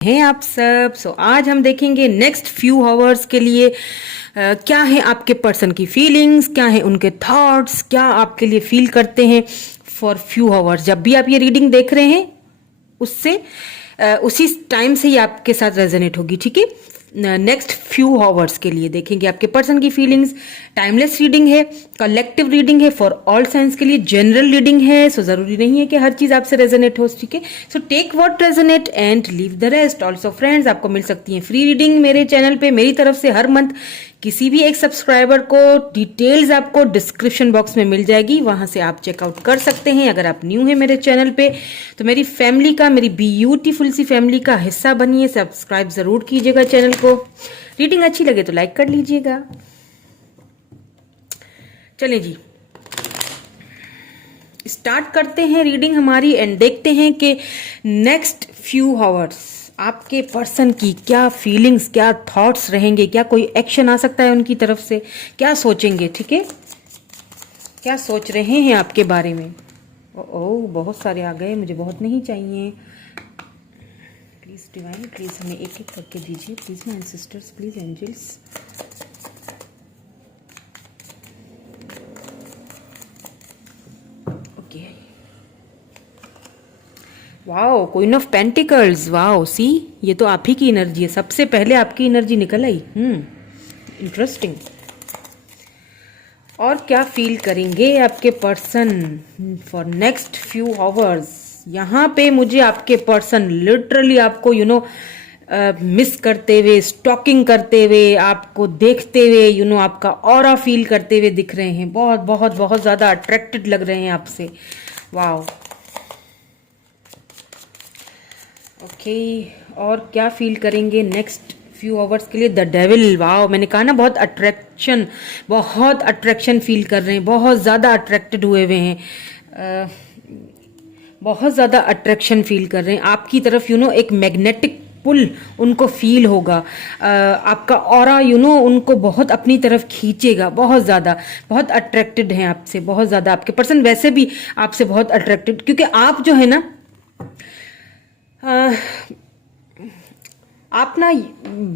हैं आप सब। आज हम देखेंगे नेक्स्ट फ्यू आवर्स के लिए क्या है आपके पर्सन की फीलिंग्स, क्या है उनके थॉट्स, क्या आपके लिए फील करते हैं फॉर फ्यू आवर्स। जब भी आप ये रीडिंग देख रहे हैं उससे उसी टाइम से ही आपके साथ रेजोनेट होगी, ठीक है। नेक्स्ट फ्यू आवर्स के लिए देखेंगे आपके पर्सन की फीलिंग्स। टाइमलेस रीडिंग है, कलेक्टिव रीडिंग है, फॉर ऑल साइंस के लिए जनरल रीडिंग है। सो जरूरी नहीं है कि हर चीज आपसे रेजोनेट हो, ठीक है। So take what resonate and leave the rest. Also friends, आपको मिल सकती है फ्री रीडिंग मेरे चैनल पे मेरी तरफ से हर मंथ। किसी भी एक सब्सक्राइबर को डिटेल्स आपको डिस्क्रिप्शन बॉक्स में मिल जाएगी, वहां से आप चेकआउट कर सकते हैं। अगर आप न्यू है मेरे चैनल पे तो मेरी फैमिली का, मेरी ब्यूटीफुल सी फैमिली का हिस्सा बनिए, सब्सक्राइब जरूर कीजिएगा चैनल को। रीडिंग अच्छी लगे तो लाइक कर लीजिएगा। चलिए जी, स्टार्ट करते हैं रीडिंग हमारी एंड देखते हैं कि नेक्स्ट फ्यू आवर्स आपके पर्सन की क्या फीलिंग्स, क्या थॉट्स रहेंगे, क्या कोई एक्शन आ सकता है उनकी तरफ से, क्या सोचेंगे, ठीक है, क्या सोच रहे हैं आपके बारे में। ओह, बहुत सारे आ गए, मुझे बहुत नहीं चाहिए। प्लीज डिवाइन, प्लीज हमें एक एक करके दीजिए, please my sisters, please angels. Okay, wow, queen of pentacles. Wow, see, ये तो आप ही की एनर्जी है, सबसे पहले आपकी एनर्जी निकल आई। इंटरेस्टिंग। और क्या फील करेंगे आपके person for next few hours. यहाँ पे मुझे आपके पर्सन लिटरली आपको मिस करते हुए, स्टॉकिंग करते हुए, आपको देखते हुए, आपका ऑरा फील करते हुए दिख रहे हैं। बहुत बहुत बहुत ज्यादा अट्रैक्टेड लग रहे हैं आपसे। Wow, okay. और क्या फील करेंगे नेक्स्ट फ्यू आवर्स के लिए। The devil. वाओ, मैंने कहा ना, बहुत अट्रैक्शन फील कर रहे हैं, बहुत ज्यादा अट्रैक्टेड हुए हुए हैं, बहुत ज्यादा अट्रैक्शन फील कर रहे हैं आपकी तरफ। एक मैग्नेटिक पुल उनको फील होगा। आपका ऑरा उनको बहुत अपनी तरफ खींचेगा, बहुत ज्यादा, बहुत अट्रैक्टेड हैं आपसे, बहुत ज्यादा। आपके पर्सन वैसे भी आपसे बहुत अट्रैक्टेड, क्योंकि आप जो है ना, आप ना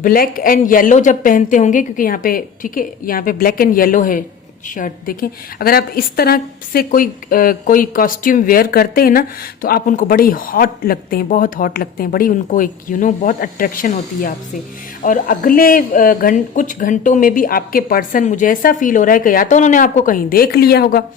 ब्लैक एंड येलो जब पहनते होंगे, क्योंकि यहाँ पे, ठीक है, यहाँ पे ब्लैक एंड येलो है शर्ट, देखें। अगर आप इस तरह से कोई कॉस्ट्यूम वेयर करते हैं ना, तो आप उनको बड़ी हॉट लगते हैं, बहुत हॉट लगते हैं, बड़ी उनको एक बहुत अट्रैक्शन होती है आपसे। और अगले कुछ घंटों में भी आपके पर्सन, मुझे ऐसा फील हो रहा है कि या तो उन्होंने आपको कहीं देख लिया होगा,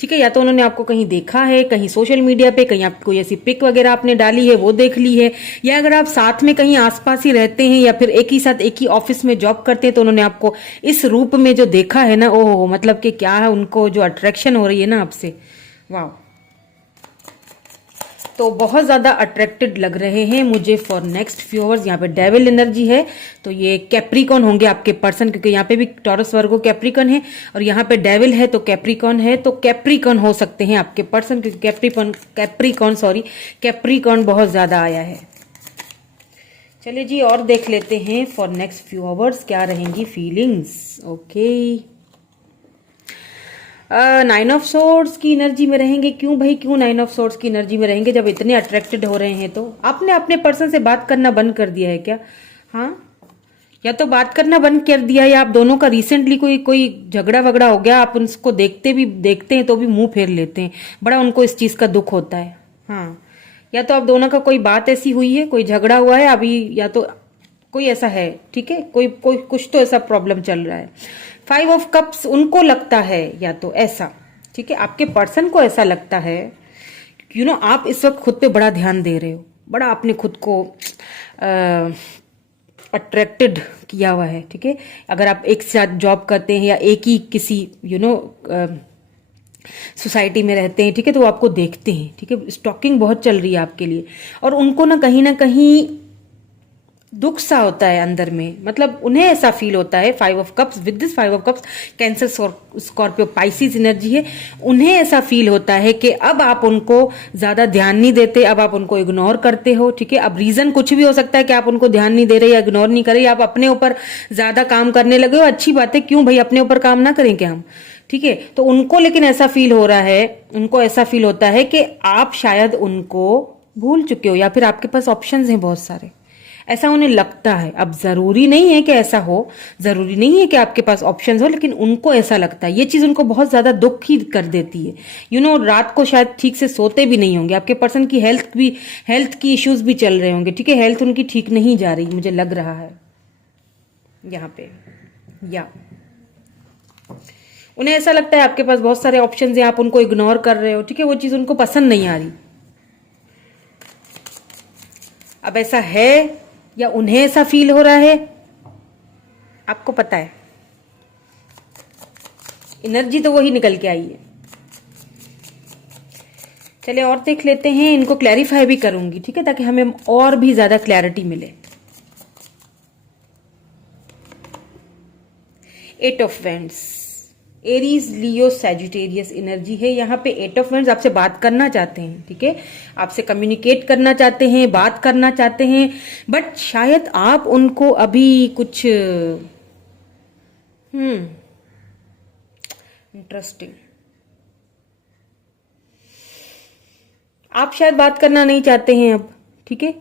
ठीक है, या तो उन्होंने आपको कहीं देखा है, कहीं सोशल मीडिया पे, कहीं आप कोई ऐसी पिक वगैरह आपने डाली है वो देख ली है, या अगर आप साथ में कहीं आसपास ही रहते हैं या फिर एक ही साथ एक ही ऑफिस में जॉब करते हैं, तो उन्होंने आपको इस रूप में जो देखा है ना, ओहो, मतलब कि क्या है, उनको जो अट्रैक्शन हो रही है ना आपसे। वाह, तो बहुत ज्यादा अट्रैक्टेड लग रहे हैं मुझे फॉर नेक्स्ट फ्यू आवर्स। यहाँ पे डेविल एनर्जी है, तो ये कैप्रिकॉन होंगे आपके पर्सन, क्योंकि यहाँ पे भी टॉरस वर्गो कैप्रिकॉन है और यहाँ पे डेविल है तो कैप्रिकॉन है, तो कैप्रिकॉन हो सकते हैं आपके पर्सन, क्योंकि कैप्रिकॉन बहुत ज्यादा आया है। चलिए जी, और देख लेते हैं फॉर नेक्स्ट फ्यू आवर्स क्या रहेंगी फीलिंग्स। ओके, 9 ऑफ सोर्ड्स की एनर्जी में रहेंगे। क्यों भाई, क्यों 9 ऑफ सोर्ड्स की एनर्जी में रहेंगे जब इतने अट्रैक्टेड हो रहे हैं? तो आपने अपने पर्सन से बात करना बंद कर दिया है क्या? हाँ, या तो बात करना बंद कर दिया, या आप दोनों का रिसेंटली कोई झगड़ा वगड़ा हो गया, आप उनको देखते हैं तो भी मुंह फेर लेते हैं, बड़ा उनको इस चीज का दुख होता है। हाँ, या तो आप दोनों का कोई बात ऐसी हुई है, कोई झगड़ा हुआ है अभी, या तो कोई ऐसा है, ठीक है, कोई कुछ तो ऐसा प्रॉब्लम चल रहा है। 5 ऑफ कप्स उनको लगता है, या तो ऐसा, ठीक है, आपके पर्सन को ऐसा लगता है, आप इस वक्त खुद पे बड़ा ध्यान दे रहे हो, बड़ा आपने खुद को अट्रैक्टेड किया हुआ है, ठीक है। अगर आप एक साथ जॉब करते हैं या एक ही किसी सोसाइटी में रहते हैं, ठीक है, तो वो आपको देखते हैं, ठीक है, स्टॉकिंग बहुत चल रही है आपके लिए, और उनको ना कहीं दुख सा होता है अंदर में, मतलब उन्हें ऐसा फील होता है। 5 of cups, with this 5 of cups, cancer, Scorpio, Pisces energy है, उन्हें ऐसा फील होता है कि अब आप उनको ज्यादा ध्यान नहीं देते, अब आप उनको इग्नोर करते हो, ठीक है। अब रीजन कुछ भी हो सकता है कि आप उनको ध्यान नहीं दे रहे या इग्नोर नहीं कर रहे, आप अपने ऊपर ज्यादा काम करने लगे हो। अच्छी बात है, क्यों भाई, अपने ऊपर काम ना करें क्या हम, ठीक है। तो उनको लेकिन ऐसा फील हो रहा है, उनको ऐसा फील होता है कि आप शायद उनको भूल चुके हो, या फिर आपके पास ऑप्शंस हैं बहुत सारे, ऐसा उन्हें लगता है। अब जरूरी नहीं है कि ऐसा हो, जरूरी नहीं है कि आपके पास ऑप्शंस हो, लेकिन उनको ऐसा लगता है। ये चीज उनको बहुत ज्यादा दुख ही कर देती है। रात को शायद ठीक से सोते भी नहीं होंगे। आपके पर्सन की हेल्थ की इश्यूज भी चल रहे होंगे, ठीक है। हेल्थ उनकी ठीक नहीं जा रही, मुझे लग रहा है यहाँ पे। या उन्हें ऐसा लगता है आपके पास बहुत सारे ऑप्शंस हैं, आप उनको इग्नोर कर रहे हो, ठीक है। वो चीज उनको पसंद नहीं आ रही। अब ऐसा है या उन्हें ऐसा फील हो रहा है, आपको पता है। एनर्जी तो वही निकल के आई है। चलिए और देख लेते हैं, इनको क्लैरिफाई भी करूंगी, ठीक है, ताकि हमें और भी ज्यादा क्लैरिटी मिले। 8 of vends, Aries, Leo, Sagittarius energy है यहाँ पे। 8 ऑफ वेंड्स आपसे बात करना चाहते हैं, ठीक है, आपसे कम्युनिकेट करना चाहते हैं, बात करना चाहते हैं, बट शायद आप उनको अभी कुछ इंटरेस्टिंग, आप शायद बात करना नहीं चाहते हैं अब, ठीक है।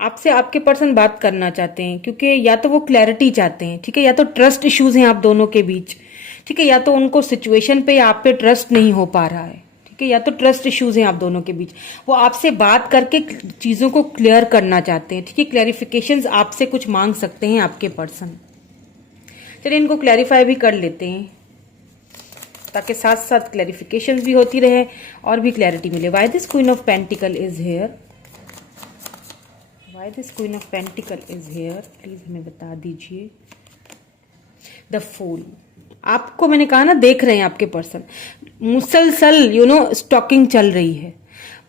आपसे आपके पर्सन बात करना चाहते हैं क्योंकि या तो वो क्लैरिटी चाहते हैं, ठीक है, या तो ट्रस्ट इश्यूज हैं आप दोनों के बीच, ठीक है, या तो उनको सिचुएशन पे या आप पे ट्रस्ट नहीं हो पा रहा है, ठीक है, या तो ट्रस्ट इश्यूज हैं आप दोनों के बीच। वो आपसे बात करके चीजों को क्लियर करना चाहते हैं, ठीक है। क्लैरिफिकेशंस आपसे कुछ मांग सकते हैं आपके पर्सन। चलिए इनको क्लैरिफाई भी कर लेते हैं ताकि साथ साथ क्लैरिफिकेशंस भी होती रहे और भी क्लैरिटी मिले। Why this queen of pentacle is here, why this queen of pentacle is here, please हमें बता दीजिए। द फूल, आपको मैंने कहा ना, देख रहे हैं आपके पर्सन, मुसलसल स्टॉकिंग चल रही है।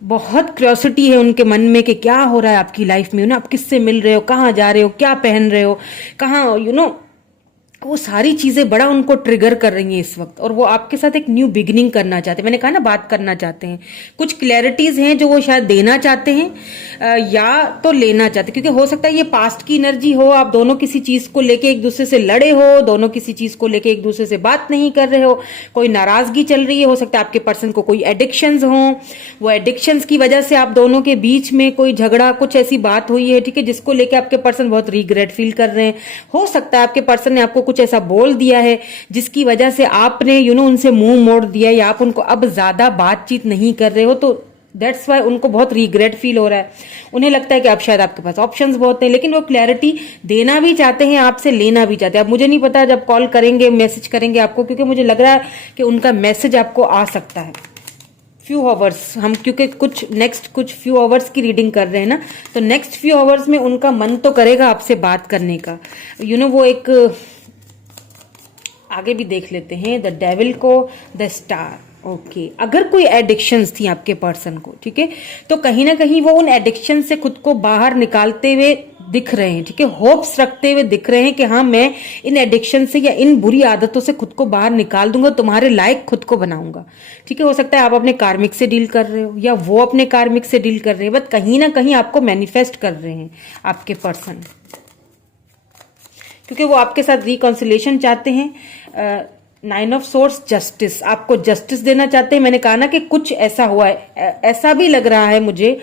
बहुत क्यूरियोसिटी है उनके मन में कि क्या हो रहा है आपकी लाइफ में, आप किससे मिल रहे हो, कहाँ जा रहे हो, क्या पहन रहे हो, कहाँ वो सारी चीजें बड़ा उनको ट्रिगर कर रही हैं इस वक्त। और वो आपके साथ एक न्यू बिगिनिंग करना चाहते हैं। मैंने कहा ना, बात करना चाहते हैं। कुछ क्लैरिटीज हैं जो वो शायद देना चाहते हैं या तो लेना चाहते हैं, क्योंकि हो सकता है ये पास्ट की एनर्जी हो। आप दोनों किसी चीज को लेके एक दूसरे से लड़े हो, दोनों किसी चीज को लेके एक दूसरे से बात नहीं कर रहे हो, कोई नाराजगी चल रही है। हो सकता है आपके पर्सन को कोई एडिक्शंस हो, वो एडिक्शंस की वजह से आप दोनों के बीच में कोई झगड़ा, कुछ ऐसी बात हुई है, ठीक है, जिसको लेके आपके पर्सन बहुत रिग्रेट फील कर रहे हैं। हो सकता है आपके पर्सन ने आपको कुछ ऐसा बोल दिया है जिसकी वजह से आपने उनसे मुंह मोड़ दिया, या आप उनको अब ज्यादा बातचीत नहीं कर रहे हो, तो दैट्स वाई उनको बहुत रिग्रेट फील हो रहा है। उन्हें लगता है कि अब शायद आपके पास ऑप्शंस बहुत हैं, लेकिन वो क्लैरिटी देना भी चाहते हैं आपसे, लेना भी चाहते हैं। अब मुझे नहीं पता जब कॉल करेंगे, मैसेज करेंगे आपको, क्योंकि मुझे लग रहा है कि उनका मैसेज आपको आ सकता है। फ्यू आवर्स हम, क्योंकि कुछ फ्यू आवर्स की रीडिंग कर रहे हैं ना, तो नेक्स्ट फ्यू आवर्स में उनका मन तो करेगा आपसे बात करने का। वो एक आगे भी देख लेते हैं, द डेविल को, द स्टार। ओके, अगर कोई एडिक्शंस थी आपके पर्सन को, ठीक है, तो कहीं ना कहीं वो उन एडिक्शन से खुद को बाहर निकालते हुए दिख रहे हैं, ठीक है, होप्स रखते हुए दिख रहे हैं कि हाँ, मैं इन एडिक्शन से या इन बुरी आदतों से खुद को बाहर निकाल दूंगा, तुम्हारे लायक खुद को बनाऊंगा, ठीक है। हो सकता है आप अपने कार्मिक से डील कर रहे हो या वो अपने कार्मिक से डील कर रहे हैं, बट कहीं ना कहीं आपको मैनिफेस्ट कर रहे हैं आपके पर्सन, क्योंकि वो आपके साथ रिकॉन्सिलेशन चाहते हैं। 9 ऑफ सोर्स, जस्टिस, आपको जस्टिस देना चाहते हैं। मैंने कहा ना कि कुछ ऐसा हुआ है, ऐसा भी लग रहा है मुझे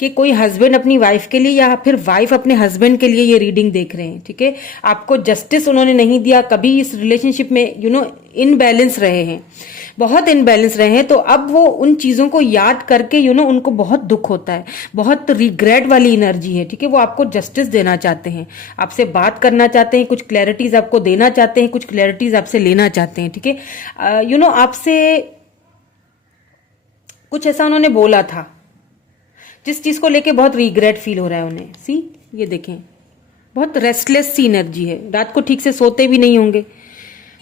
कि कोई हस्बैंड अपनी वाइफ के लिए या फिर वाइफ अपने हस्बैंड के लिए ये रीडिंग देख रहे हैं, ठीक है। आपको जस्टिस उन्होंने नहीं दिया कभी, इस रिलेशनशिप में इनबैलेंस रहे हैं, बहुत इनबैलेंस रहे हैं। तो अब वो उन चीजों को याद करके उनको बहुत दुख होता है, बहुत रिग्रेट वाली एनर्जी है, ठीक है। वो आपको जस्टिस देना चाहते हैं, आपसे बात करना चाहते हैं, कुछ क्लैरिटीज आपको देना चाहते हैं, कुछ क्लैरिटीज आपसे लेना चाहते हैं, ठीक है। आपसे कुछ ऐसा उन्होंने बोला था जिस चीज को लेके बहुत रिग्रेट फील हो रहा है उन्हें। सी, ये देखें, बहुत रेस्टलेस सी एनर्जी है, रात को ठीक से सोते भी नहीं होंगे।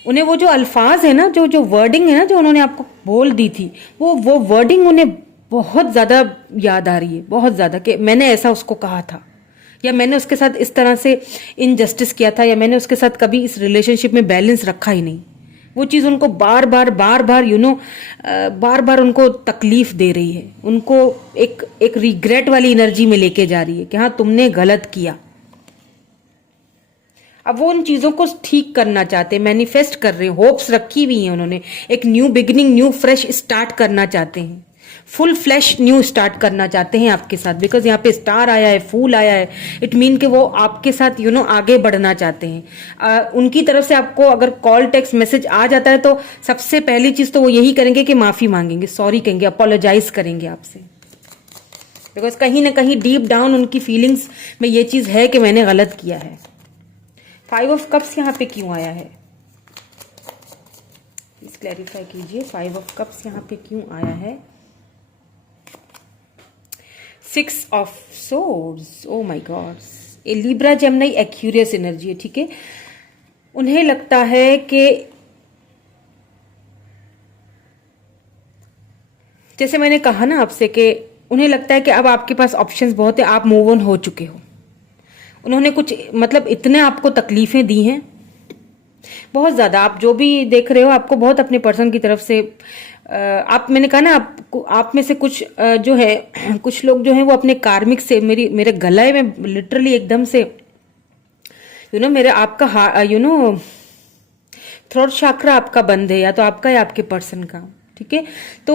उन्हें वो जो अल्फाज है ना, जो वर्डिंग है ना, जो उन्होंने आपको बोल दी थी, वो वर्डिंग उन्हें बहुत ज्यादा याद आ रही है, बहुत ज्यादा, कि मैंने ऐसा उसको कहा था, या मैंने उसके साथ इस तरह से इनजस्टिस किया था, या मैंने उसके साथ कभी इस रिलेशनशिप में बैलेंस रखा ही नहीं। वो चीज उनको बार बार बार बार उनको तकलीफ दे रही है, उनको एक रिग्रेट वाली एनर्जी में लेके जा रही है कि हाँ, तुमने गलत किया। अब वो उन चीजों को ठीक करना चाहते हैं, मैनिफेस्ट कर रहे हैं, होप्स रखी हुई हैं उन्होंने, एक new beginning, new fresh start करना चाहते हैं। फुल फ्लैश न्यू स्टार्ट करना चाहते हैं आपके साथ, बिकॉज यहाँ पे स्टार आया है, फूल आया है, इट मीन कि वो आपके साथ आगे बढ़ना चाहते हैं। उनकी तरफ से आपको अगर कॉल टेक्स्ट मैसेज आ जाता है तो सबसे पहली चीज तो वो यही करेंगे कि माफी मांगेंगे, सॉरी कहेंगे, अपोलोजाइज करेंगे आपसे, बिकॉज कहीं ना कहीं डीप डाउन उनकी फीलिंग्स में ये चीज है कि मैंने गलत किया है। 5 ऑफ कप्स यहाँ पे क्यों आया है, प्लीज क्लैरिफाई कीजिए। 5 ऑफ कप्स यहाँ पे क्यों आया है। 6 of swords, oh my God, A Libra Gemini Aquarius energy है, ठीक है। उन्हें लगता है कि जैसे मैंने कहा ना आपसे कि उन्हें लगता है कि अब आपके पास ऑप्शंस बहुत है, आप मूव ऑन हो चुके हो। उन्होंने कुछ मतलब इतने आपको तकलीफें दी हैं बहुत ज्यादा, आप जो भी देख रहे हो आपको बहुत अपने पर्सन की तरफ से आप, मैंने कहा ना आपको, आप में से कुछ जो है कुछ लोग जो हैं वो अपने कार्मिक से मेरे गले में लिटरली एकदम से मेरे आपका थ्रोट चक्रा आपका बंद है, या तो आपका या आपके पर्सन का, ठीक है। तो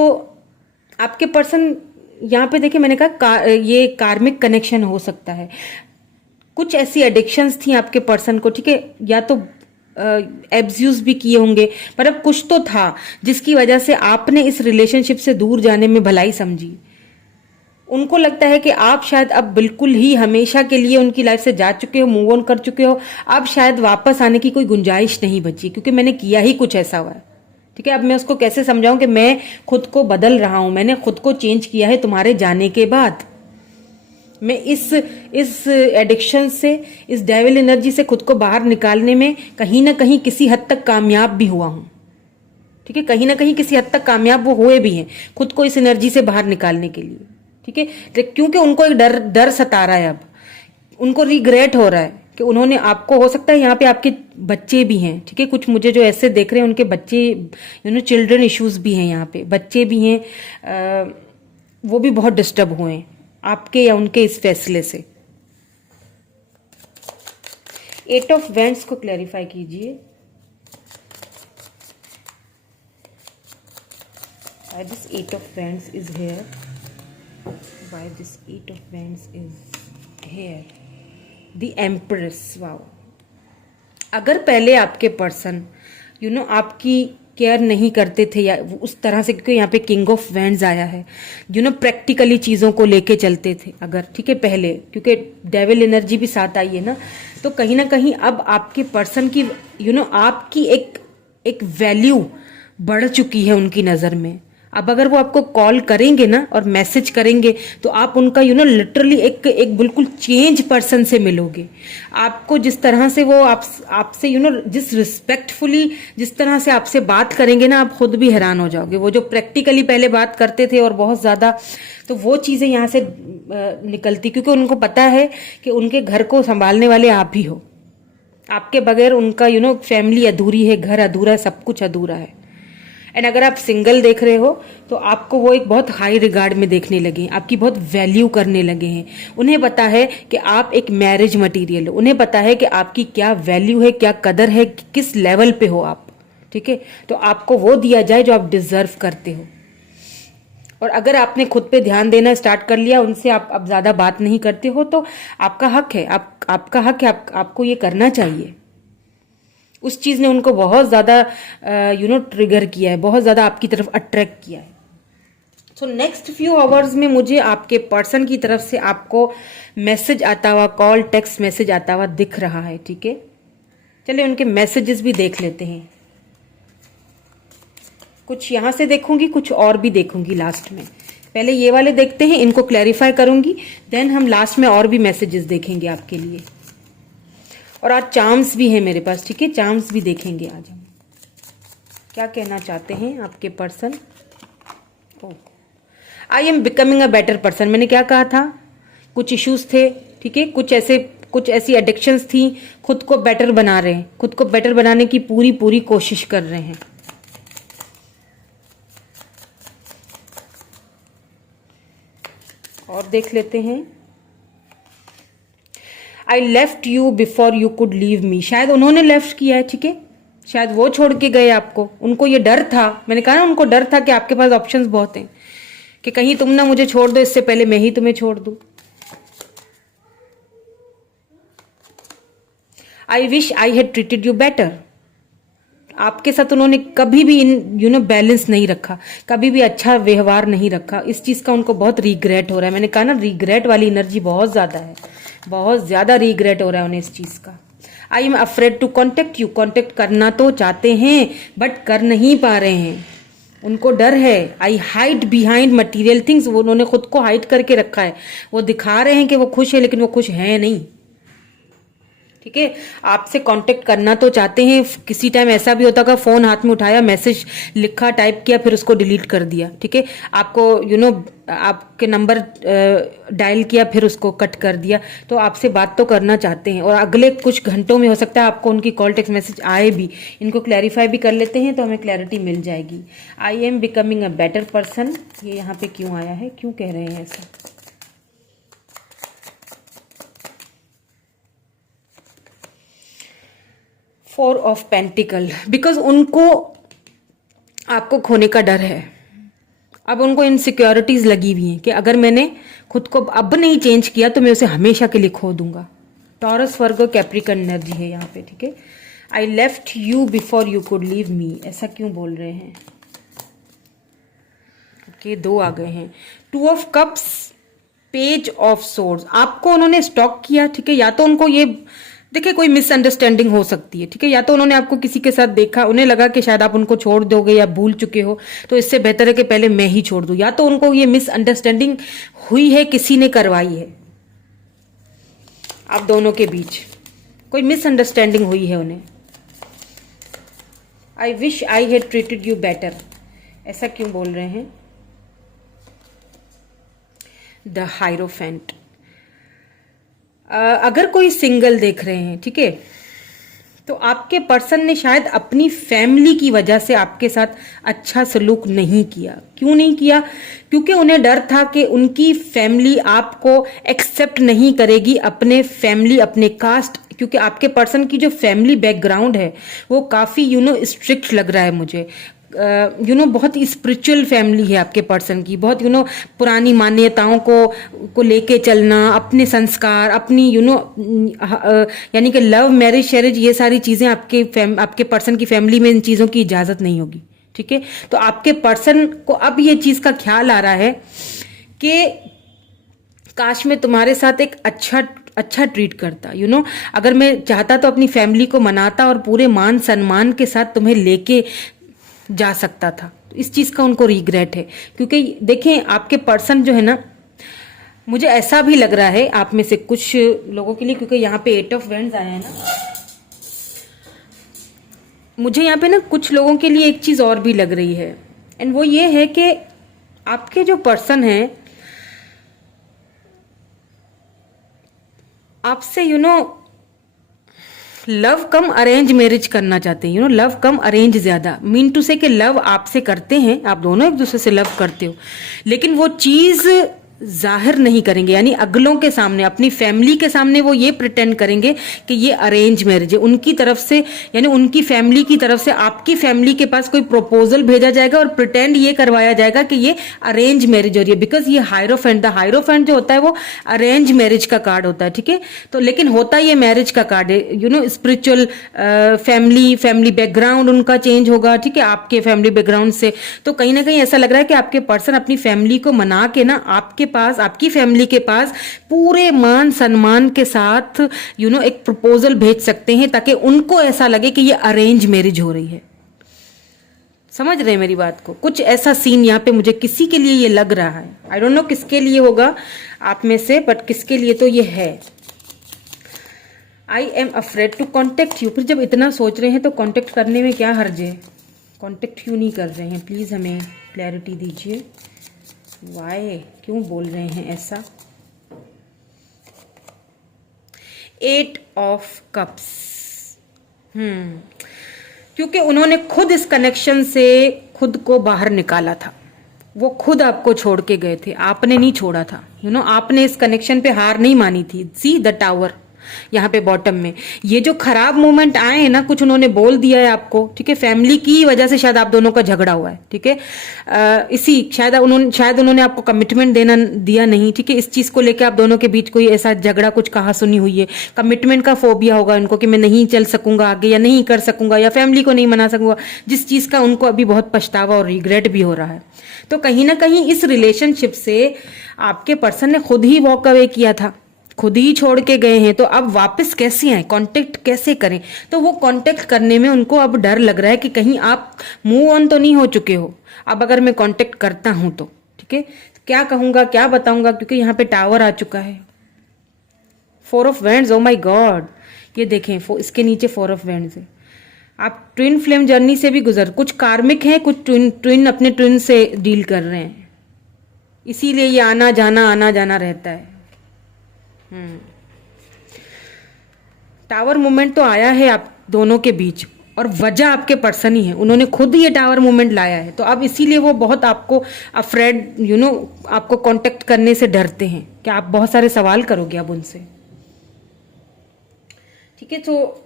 आपके पर्सन यहाँ पे देखिए, मैंने कहा ये कार्मिक कनेक्शन हो सकता है। कुछ ऐसी एडिक्शंस थी आपके पर्सन को, ठीक है, या तो एब्यूज भी किए होंगे, पर अब कुछ तो था जिसकी वजह से आपने इस रिलेशनशिप से दूर जाने में भलाई समझी। उनको लगता है कि आप शायद अब बिल्कुल ही हमेशा के लिए उनकी लाइफ से जा चुके हो, मूव ऑन कर चुके हो, अब शायद वापस आने की कोई गुंजाइश नहीं बची, क्योंकि मैंने किया ही कुछ ऐसा हुआ है, ठीक है। अब मैं उसको कैसे समझाऊं कि मैं खुद को बदल रहा हूं, मैंने खुद को चेंज किया है तुम्हारे जाने के बाद। मैं इस एडिक्शन से, इस डेविल एनर्जी से खुद को बाहर निकालने में कहीं ना कहीं किसी हद तक कामयाब भी हुआ हूं, ठीक है। कहीं ना कहीं किसी हद तक कामयाब वो हुए भी हैं खुद को इस एनर्जी से बाहर निकालने के लिए, ठीक है। क्योंकि उनको एक डर सता रहा है, अब उनको रिग्रेट हो रहा है कि उन्होंने आपको, हो सकता है यहाँ पे आपके बच्चे भी हैं, ठीक है। कुछ मुझे जो ऐसे देख रहे हैं उनके बच्चे चिल्ड्रन इश्यूज भी हैं, यहाँ पे बच्चे भी हैं, वो भी बहुत डिस्टर्ब हुए हैं आपके या उनके इस फैसले से। 8 ऑफ वेंट्स को क्लैरिफाई कीजिए। Why this 8 of Wands is here? Why this 8 of Wands is here? The Empress. Wow. अगर पहले आपके पर्सन आपकी केयर नहीं करते थे या उस तरह से, क्योंकि यहाँ पे किंग ऑफ वैंड्स आया है, प्रैक्टिकली चीज़ों को लेके चलते थे अगर, ठीक है, पहले, क्योंकि डेविल एनर्जी भी साथ आई है ना, तो कहीं ना कहीं अब आपके पर्सन की आपकी एक वैल्यू बढ़ चुकी है उनकी नज़र में। अब अगर वो आपको कॉल करेंगे ना और मैसेज करेंगे तो आप उनका लिटरली एक बिल्कुल चेंज पर्सन से मिलोगे। आपको जिस तरह से वो आपसे जिस रिस्पेक्टफुली जिस तरह से आपसे बात करेंगे ना, आप खुद भी हैरान हो जाओगे। वो जो प्रैक्टिकली पहले बात करते थे और बहुत ज़्यादा, तो वो चीज़ें यहाँ से निकलती, क्योंकि उनको पता है कि उनके घर को संभालने वाले आप ही हो। आपके बगैर उनका फैमिली अधूरी है, घर अधूरा है, सब कुछ अधूरा है। एंड अगर आप सिंगल देख रहे हो तो आपको वो एक बहुत हाई रिगार्ड में देखने लगे हैं, आपकी बहुत वैल्यू करने लगे हैं। उन्हें पता है कि आप एक मैरिज मटेरियल हो, उन्हें पता है कि आपकी क्या वैल्यू है, क्या कदर है, किस लेवल पे हो आप, ठीक है। तो आपको वो दिया जाए जो आप डिजर्व करते हो। और अगर आपने खुद पे ध्यान देना स्टार्ट कर लिया, उनसे आप अब ज्यादा बात नहीं करते हो, तो आपका हक है, आपका हक है, आपको ये करना चाहिए। उस चीज ने उनको बहुत ज्यादा ट्रिगर किया है, बहुत ज्यादा आपकी तरफ अट्रैक्ट किया है। सो नेक्स्ट फ्यू आवर्स में मुझे आपके पर्सन की तरफ से आपको मैसेज आता हुआ, कॉल टेक्स्ट मैसेज आता हुआ दिख रहा है, ठीक है। चलिए उनके मैसेजेस भी देख लेते हैं। कुछ यहां से देखूंगी, कुछ और भी देखूंगी लास्ट में। पहले ये वाले देखते हैं, इनको क्लैरिफाई करूंगी, देन हम लास्ट में और भी मैसेजेस देखेंगे आपके लिए। और आज चार्म्स भी है मेरे पास, ठीक है, चार्म्स भी देखेंगे आज हम। क्या कहना चाहते हैं आपके person? I am becoming a better person. मैंने क्या कहा था? कुछ इश्यूज थे, ठीक है, कुछ ऐसी एडिक्शंस थी, खुद को बेटर बना रहे हैं, खुद को बेटर बनाने की पूरी कोशिश कर रहे हैं। और देख लेते हैं। I left you before you could leave me. शायद उन्होंने लेफ्ट किया है, ठीक है, शायद वो छोड़ के गए आपको। उनको ये डर था, मैंने कहा ना, उनको डर था कि आपके पास ऑप्शंस बहुत हैं, कि कहीं तुम ना मुझे छोड़ दो इससे पहले मैं ही तुम्हें छोड़ दूं। I wish I had treated you better. आपके साथ उन्होंने कभी भी इन बैलेंस नहीं रखा, कभी भी अच्छा व्यवहार नहीं रखा। इस चीज का उनको बहुत रिग्रेट हो रहा है। मैंने कहा ना, रिग्रेट वाली एनर्जी बहुत ज्यादा है, बहुत ज्यादा रिग्रेट हो रहा है उन्हें इस चीज का। I am afraid to contact you. Contact करना तो चाहते हैं बट कर नहीं पा रहे हैं, उनको डर है। आई हाइड बिहाइंड मटीरियल थिंग्स। वो उन्होंने खुद को हाइड करके रखा है। वो दिखा रहे हैं कि वो खुश है लेकिन वो खुश है नहीं। ठीक है, आपसे कांटेक्ट करना तो चाहते हैं। किसी टाइम ऐसा भी होता है फोन हाथ में उठाया, मैसेज लिखा, टाइप किया, फिर उसको डिलीट कर दिया। ठीक है, आपको आपके नंबर डायल किया, फिर उसको कट कर दिया। तो आपसे बात तो करना चाहते हैं और अगले कुछ घंटों में हो सकता है आपको उनकी कॉल टेक्स्ट मैसेज आए भी। इनको क्लैरिफाई भी कर लेते हैं तो हमें क्लैरिटी मिल जाएगी। I am becoming a better person. ये यहाँ पे क्यों आया है, क्यों कह रहे हैं ऐसा? Four of pentacle. बिकॉज उनको आपको खोने का डर है। अब उनको इनसिक्योरिटीज लगी हुई हैं कि अगर मैंने खुद को अब नहीं चेंज किया तो मैं उसे हमेशा के लिए खो दूंगा। टॉरस वर्गो कैप्रिकन एनर्जी है यहाँ पे। ठीक है, I left you before you could leave me. ऐसा क्यों बोल रहे हैं? ओके, दो आ गए हैं। Two of cups, page of swords. आपको उन्होंने स्टॉक किया। ठीक है, या तो उनको ये देखिए कोई मिसअंडरस्टैंडिंग हो सकती है। ठीक है, या तो उन्होंने आपको किसी के साथ देखा, उन्हें लगा कि शायद आप उनको छोड़ दोगे या भूल चुके हो, तो इससे बेहतर है कि पहले मैं ही छोड़ दूं। या तो उनको ये मिसअंडरस्टैंडिंग हुई है, किसी ने करवाई है। आप दोनों के बीच कोई मिसअंडरस्टैंडिंग हुई है उन्हें। I wish I had treated you better. ऐसा क्यों बोल रहे हैं? The hierophant. अगर कोई सिंगल देख रहे हैं, ठीक है, तो आपके पर्सन ने शायद अपनी फैमिली की वजह से आपके साथ अच्छा सलूक नहीं किया। क्यों नहीं किया? क्योंकि उन्हें डर था कि उनकी फैमिली आपको एक्सेप्ट नहीं करेगी, अपने फैमिली, अपने कास्ट। क्योंकि आपके पर्सन की जो फैमिली बैकग्राउंड है वो काफी स्ट्रिक्ट लग रहा है मुझे। बहुत स्पिरिचुअल फैमिली है आपके पर्सन की। बहुत पुरानी मान्यताओं को लेके चलना, अपने संस्कार, अपनी यानी कि लव मैरिज शैरिज, ये सारी चीजें आपके पर्सन की फैमिली में इन चीजों की इजाजत नहीं होगी। ठीक है, तो आपके पर्सन को अब ये चीज का ख्याल आ रहा है कि काश मैं तुम्हारे साथ एक अच्छा ट्रीट करता। अगर मैं चाहता तो अपनी फैमिली को मनाता और पूरे मान सम्मान के साथ तुम्हें लेके जा सकता था। तो इस चीज का उनको रिग्रेट है। क्योंकि देखें, आपके पर्सन जो है ना, मुझे ऐसा भी लग रहा है आप में से कुछ लोगों के लिए, क्योंकि यहाँ पे 8 ऑफ वैंड्स आया है ना, मुझे यहाँ पे ना कुछ लोगों के लिए एक चीज और भी लग रही है। एंड वो ये है कि आपके जो पर्सन है आपसे लव कम अरेंज मैरिज करना चाहते हैं। लव कम अरेंज ज्यादा, मीन टू से कि लव आपसे करते हैं, आप दोनों एक दूसरे से लव करते हो, लेकिन वो चीज जाहिर नहीं करेंगे। यानी अगलों के सामने, अपनी फैमिली के सामने वो ये प्रिटेंड करेंगे कि ये अरेंज मैरिज है उनकी तरफ से। यानी उनकी फैमिली की तरफ से आपकी फैमिली के पास कोई प्रपोजल भेजा जाएगा और प्रिटेंड ये करवाया जाएगा कि ये अरेंज मैरिज हो रही है। बिकॉज ये हायरोफेंट, द हायरोफेंट जो होता है वो अरेंज मैरिज का कार्ड होता है। ठीक है, तो लेकिन होता ये मैरिज का कार्ड है। स्पिरिचुअल फैमिली बैकग्राउंड उनका चेंज होगा। ठीक है, आपके फैमिली बैकग्राउंड से। तो कहीं ना कहीं ऐसा लग रहा है कि आपके पर्सन अपनी फैमिली को मना के ना आपके पास, आपकी फैमिली के पास पूरे मान सम्मान के साथ एक प्रपोजल भेज सकते हैं, ताकि उनको ऐसा लगे कि ये अरेंज मैरिज हो रही है। समझ रहे हैं मेरी बात को? कुछ ऐसा सीन यहाँ पे मुझे किसी के लिए ये लग रहा है। आई डोंट नो किसके लिए होगा आप में से, बट किसके लिए तो ये है। I am afraid to contact you. फिर जब इतना सोच रहे हैं तो कॉन्टेक्ट करने में क्या हर्ज है? कॉन्टेक्ट क्यों नहीं कर रहे हैं? प्लीज हमें क्लैरिटी दीजिए। वाई, क्यों बोल रहे हैं ऐसा? 8 ऑफ कप्स। क्योंकि उन्होंने खुद इस कनेक्शन से खुद को बाहर निकाला था। वो खुद आपको छोड़ के गए थे, आपने नहीं छोड़ा था। आपने इस कनेक्शन पे हार नहीं मानी थी। सी द टावर, यहाँ पे बॉटम में। ये जो खराब मोमेंट आए हैं ना, कुछ उन्होंने बोल दिया है आपको, ठीक है, फैमिली की वजह से शायद आप दोनों का झगड़ा हुआ है, ठीक है, इसी शायद उन्होंने आपको कमिटमेंट दिया नहीं, ठीक है, इस चीज को लेकर आप दोनों के बीच कोई ऐसा झगड़ा, कुछ कहा सुनी हुई है, कमिटमेंट का फोबिया होगा उनको कि मैं नहीं चल सकूंगा आगे, या नहीं कर सकूंगा, या फैमिली को नहीं मना सकूंगा, जिस चीज का उनको अभी बहुत पछतावा और रिग्रेट भी हो रहा है। तो कहीं ना कहीं इस रिलेशनशिप से आपके पर्सन ने खुद ही वॉक अवे किया था, खुद ही छोड़ के गए हैं, तो अब वापस कैसे आए, कांटेक्ट कैसे करें? तो वो कांटेक्ट करने में उनको अब डर लग रहा है कि कहीं आप मूव ऑन तो नहीं हो चुके हो, अब अगर मैं कांटेक्ट करता हूं तो, ठीक है, क्या कहूंगा, क्या बताऊंगा, क्योंकि यहाँ पे टावर आ चुका है, 4 of wands, oh my God, ये देखें इसके नीचे 4 ऑफ वैंड्स है। आप ट्विन फ्लेम जर्नी से भी कुछ कार्मिक है, कुछ ट्विन अपने ट्विन से डील कर रहे हैं, इसीलिए ये आना जाना रहता है। टावर मूवमेंट तो आया है आप दोनों के बीच, और वजह आपके पर्सन ही है, उन्होंने खुद ये टावर मूवमेंट लाया है, तो अब इसीलिए वो बहुत आपको अफ्रेड आपको कांटेक्ट करने से डरते हैं कि आप बहुत सारे सवाल करोगे अब उनसे, ठीक है। तो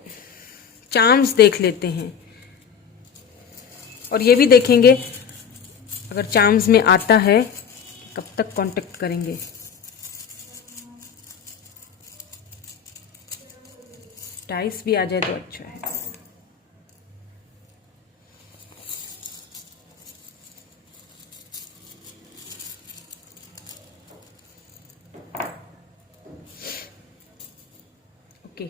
चार्म्स देख लेते हैं, और ये भी देखेंगे अगर चार्म्स में आता है कब तक कांटेक्ट करेंगे। डाइस भी आ जाए तो अच्छा है। ओके,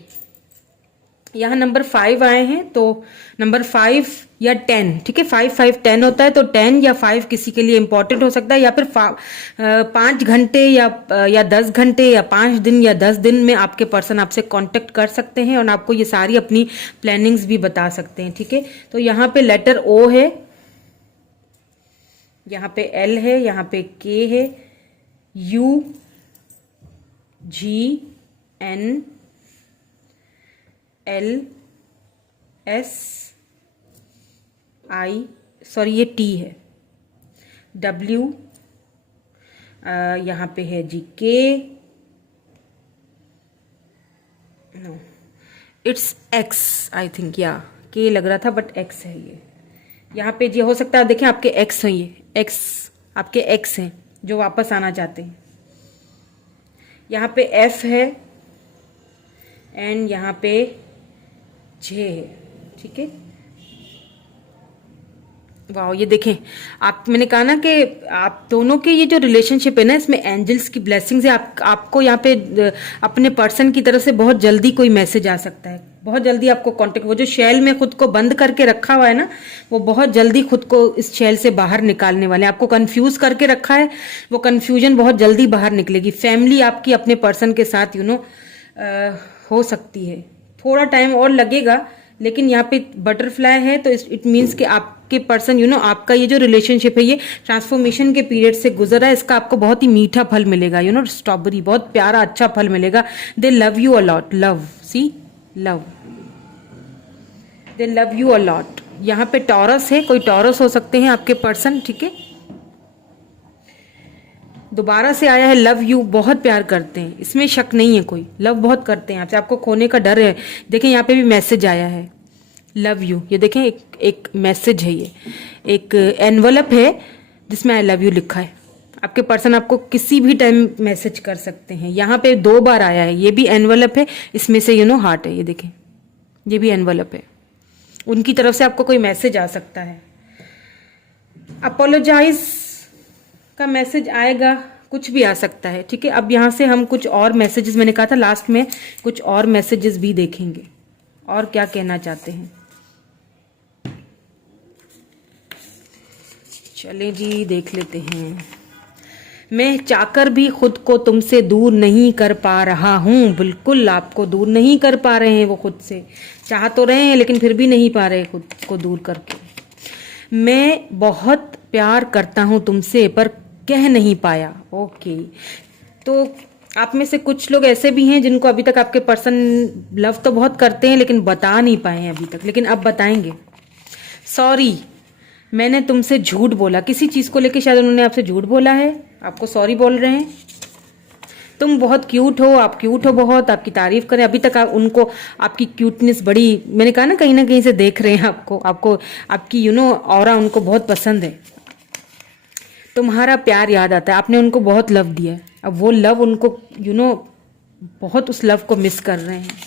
यहाँ नंबर 5 आए हैं, तो नंबर 5 या 10, ठीक है, 5 5 10 होता है, तो 10 या 5 किसी के लिए इंपॉर्टेंट हो सकता है, या फिर 5 घंटे या 10 घंटे या 5 दिन या 10 दिन में आपके पर्सन आपसे कांटेक्ट कर सकते हैं, और आपको ये सारी अपनी प्लानिंग्स भी बता सकते हैं, ठीक है। तो यहाँ पे लेटर ओ है, यहाँ पे एल है, यहाँ पे के है, U, G, N, L, S, I, sorry ये टी है, डब्ल्यू, यहाँ पे है G K, no it's X, I think, या के लग रहा था बट एक्स है ये। यहाँ पे जी हो सकता है, देखें आपके एक्स हैं, ये एक्स आपके एक्स हैं जो वापस आना चाहते हैं। यहाँ पे एफ है, एंड यहाँ पे जे है, ठीक है। वाह, ये देखें आप, मैंने कहा ना कि आप दोनों के ये जो रिलेशनशिप है ना, इसमें एंजल्स की ब्लेसिंग्स है। आपको यहाँ पे अपने पर्सन की तरफ से बहुत जल्दी कोई मैसेज आ सकता है, बहुत जल्दी आपको कांटेक्ट, वो जो शेल में खुद को बंद करके रखा हुआ है ना, वो बहुत जल्दी खुद को इस शेल से बाहर निकालने वाले हैं। आपको कंफ्यूज करके रखा है, वो कंफ्यूजन बहुत जल्दी बाहर निकलेगी। फैमिली आपकी अपने पर्सन के साथ हो सकती है, थोड़ा टाइम और लगेगा, लेकिन यहाँ पे बटरफ्लाई है, तो इट मीन्स कि आपके पर्सन आपका ये जो रिलेशनशिप है ये ट्रांसफॉर्मेशन के पीरियड से गुजर रहा है, इसका आपको बहुत ही मीठा फल मिलेगा, स्ट्रॉबेरी, बहुत प्यारा अच्छा फल मिलेगा। They love you a lot, love, see love, they love you a lot. यहाँ पे टॉरस है, कोई टॉरस हो सकते हैं आपके पर्सन, ठीक है। दोबारा से आया है लव यू, बहुत प्यार करते हैं, इसमें शक नहीं है, कोई लव बहुत करते हैं आपसे, आपको खोने का डर है। देखें यहाँ पे भी मैसेज आया है लव यू, ये देखें एक मैसेज है, ये एक एनवलप है जिसमें आई लव यू लिखा है। आपके पर्सन आपको किसी भी टाइम मैसेज कर सकते हैं। यहाँ पे 2 बार आया है, ये भी एनवलप है, इसमें से हार्ट है, ये देखें ये भी एनवलप है, उनकी तरफ से आपको कोई मैसेज आ सकता है। अपोलोजाइज का मैसेज आएगा, कुछ भी आ सकता है, ठीक है। अब यहाँ से हम कुछ और मैसेजेस, मैंने कहा था लास्ट में कुछ और मैसेजेस भी देखेंगे, और क्या कहना चाहते हैं। चले जी देख लेते हैं। मैं चाहकर भी खुद को तुमसे दूर नहीं कर पा रहा हूँ, बिल्कुल आपको दूर नहीं कर पा रहे हैं वो खुद से, चाह तो रहे हैं लेकिन फिर भी नहीं पा रहे खुद को दूर करके। मैं बहुत प्यार करता हूँ तुमसे पर कह नहीं पाया। ओके, तो आप में से कुछ लोग ऐसे भी हैं जिनको अभी तक आपके पर्सन लव तो बहुत करते हैं लेकिन बता नहीं पाए हैं अभी तक, लेकिन अब बताएंगे। सॉरी, मैंने तुमसे झूठ बोला, किसी चीज़ को लेके शायद उन्होंने आपसे झूठ बोला है, आपको सॉरी बोल रहे हैं। तुम बहुत क्यूट हो, आप क्यूट हो बहुत, आपकी तारीफ करें। अभी तक उनको आपकी क्यूटनेस बड़ी, मैंने कहा ना कहीं से देख रहे हैं आपको, आपकी ऑरा उनको बहुत पसंद है। तुम्हारा प्यार याद आता है, आपने उनको बहुत लव दिया है, अब वो लव उनको बहुत उस लव को मिस कर रहे हैं।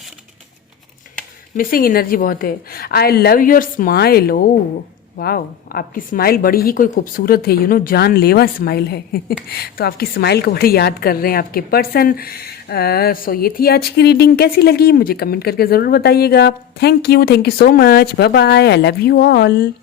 मिसिंग एनर्जी बहुत है। I love your smile. ओ वाह, आपकी स्माइल बड़ी ही कोई खूबसूरत है, जानलेवा स्माइल है। तो आपकी स्माइल को बड़ी याद कर रहे हैं आपके पर्सन। सो ये थी आज की रीडिंग, कैसी लगी मुझे कमेंट करके ज़रूर बताइएगा। Thank you so much, bye bye, I love you all.